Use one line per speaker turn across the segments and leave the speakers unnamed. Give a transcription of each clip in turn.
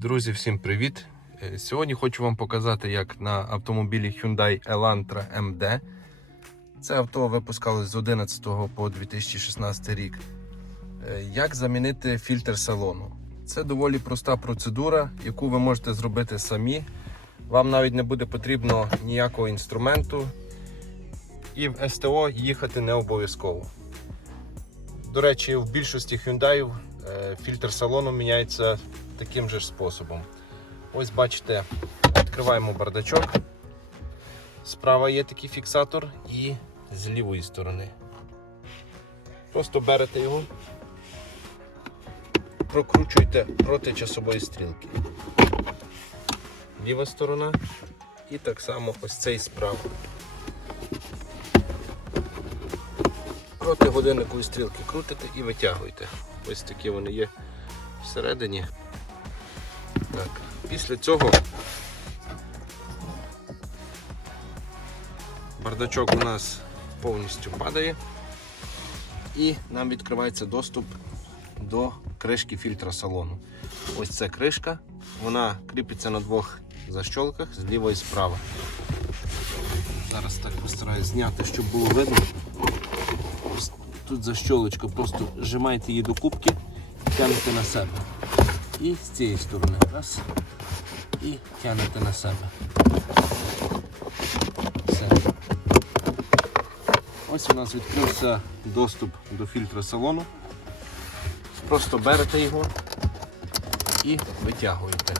Друзі, всім привіт! Е, Сьогодні хочу вам показати, як на автомобілі Hyundai Elantra MD. Це авто випускалось з 11 по 2016 рік. Е, Як замінити фільтр салону? Це доволі проста процедура, яку ви можете зробити самі. Вам навіть не буде потрібно ніякого інструменту, і в СТО їхати не обов'язково. До речі, в більшості Hyundai е, фільтр салону міняється таким же ж способом. Ось бачите, відкриваємо бардачок. Справа є такий фіксатор і з лівої сторони. Просто берете його, прокручуйте проти часової стрілки. Ліва сторона і так само ось цей справа. Проти годинникової стрілки крутите і витягуєте. Ось такі вони є всередині. Так. Після цього бардачок у нас повністю падає і нам відкривається доступ до кришки фільтра салону. Ось ця кришка, вона кріпиться на двох защолках зліва і справа. Зараз так постараюсь зняти, щоб було видно. Тут защолочка, просто зжимаєте її до кубки і тягнете на себе. І з цієї сторони. Раз. І тягнете на себе. Все. Ось у нас відкрився доступ до фільтра салону. Просто берете його і витягуєте.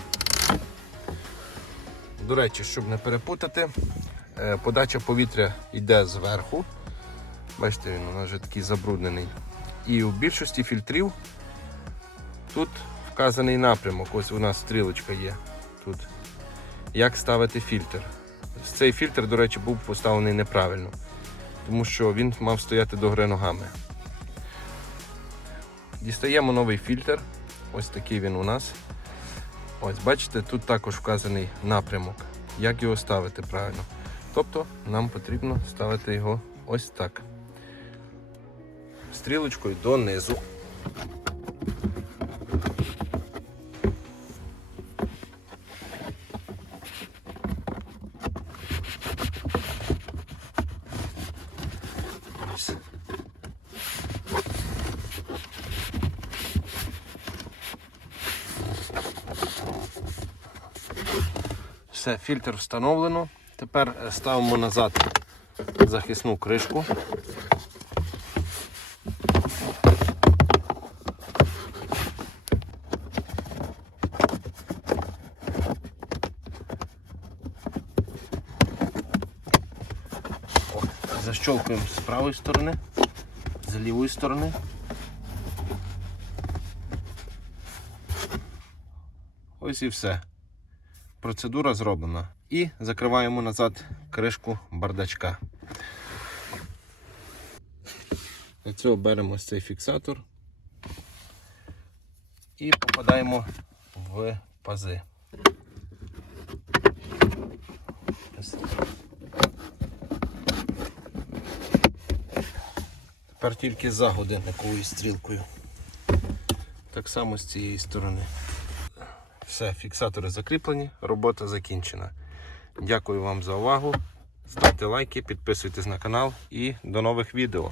До речі, щоб не перепутати, е, подача повітря йде зверху. Бачите, він у нас вже такий забруднений. І у більшості фільтрів тут вказаний напрямок. Ось у нас стрілочка є тут. Як ставити фільтр. Цей фільтр, до речі, був поставлений неправильно, тому що він мав стояти догори ногами. Дістаємо новий фільтр. Ось такий він у нас. Ось, бачите, тут також вказаний напрямок. Як його ставити правильно. Тобто нам потрібно ставити його ось так. Стрілочкою донизу. Все, фільтр встановлено. Тепер е, ставимо назад захисну кришку. Защелкуємо з правої сторони, з лівої сторони. Ось і все. Процедура зроблена. І закриваємо назад кришку бардачка. Для цього беремо цей фіксатор і попадаємо в пази. Тепер тільки за годинниковою стрілкою. Так само з цієї сторони. Все, фіксатори закріплені, робота закінчена. Дякую вам за увагу. Ставте лайки, підписуйтесь на канал і до нових відео.